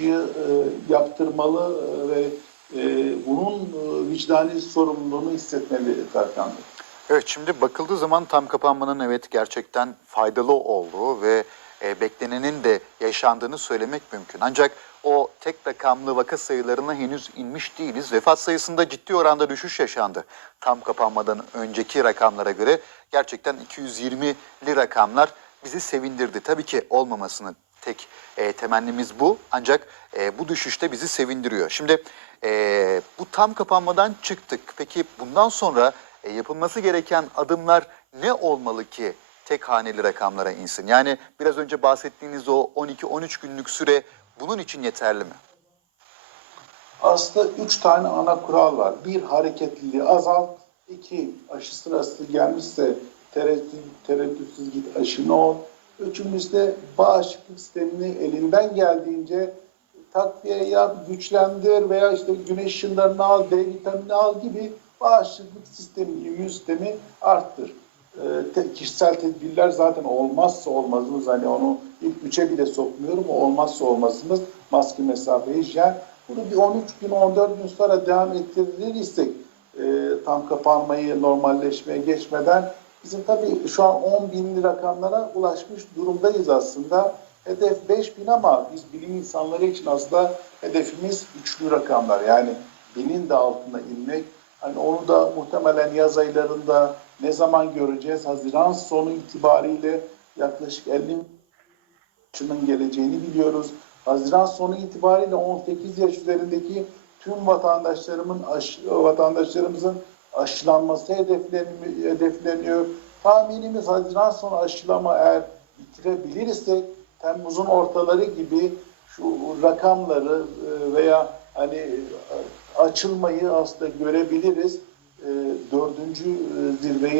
aşıyı e, yaptırmalı e, ve e, bunun vicdani sorumluluğunu hissetmeli Tarkan Bey. Evet şimdi bakıldığı zaman tam kapanmanın evet gerçekten faydalı olduğu ve beklenenin de yaşandığını söylemek mümkün. Ancak o tek rakamlı vaka sayılarına henüz inmiş değiliz. Vefat sayısında ciddi oranda düşüş yaşandı. Tam kapanmadan önceki rakamlara göre gerçekten 220'li rakamlar bizi sevindirdi. Tabii ki olmamasını tek e, temennimiz bu. Ancak e, bu düşüşte bizi sevindiriyor. Şimdi e, bu tam kapanmadan çıktık. Peki bundan sonra e, yapılması gereken adımlar ne olmalı ki tek haneli rakamlara insin? Yani biraz önce bahsettiğiniz o 12-13 günlük süre bunun için yeterli mi? Aslında üç tane ana kural var. Bir, hareketliliği azalt. İki, aşı sırası gelmişse tereddüt, tereddütsüz git aşını ol. Üçüncüsü bağışıklık sistemini elinden geldiğince takviye yap, güçlendir veya işte güneş ışınlarını al, D vitamini al gibi bağışıklık sistemi, immün sistemi arttır. Te- kişisel tedbirler zaten olmazsa olmazımız. Hani onu ilk üçe bile sokmuyorum. O olmazsa olmazımız maske, mesafe, hijyen. Bunu bir 13 gün, 14 gün sonra devam ettiririrsek e, tam kapanmayı normalleşmeye geçmeden bizim tabii şu an 10 binli rakamlara ulaşmış durumdayız aslında. Hedef 5 bin ama biz bilim insanları için aslında hedefimiz üçlü rakamlar. Yani binin de altına inmek. Hani onu da muhtemelen yaz aylarında ne zaman göreceğiz? Haziran sonu itibariyle yaklaşık 50 aşının geleceğini biliyoruz. Haziran sonu itibariyle 18 yaş üzerindeki tüm vatandaşlarımın aşı, vatandaşlarımızın aşılanması hedefleniyor. Tahminimiz Haziran sonu aşılama eğer bitirebilirsek Temmuz'un ortaları gibi şu rakamları e, veya hani e, açılmayı aslında görebiliriz. E, Dördüncü zirveye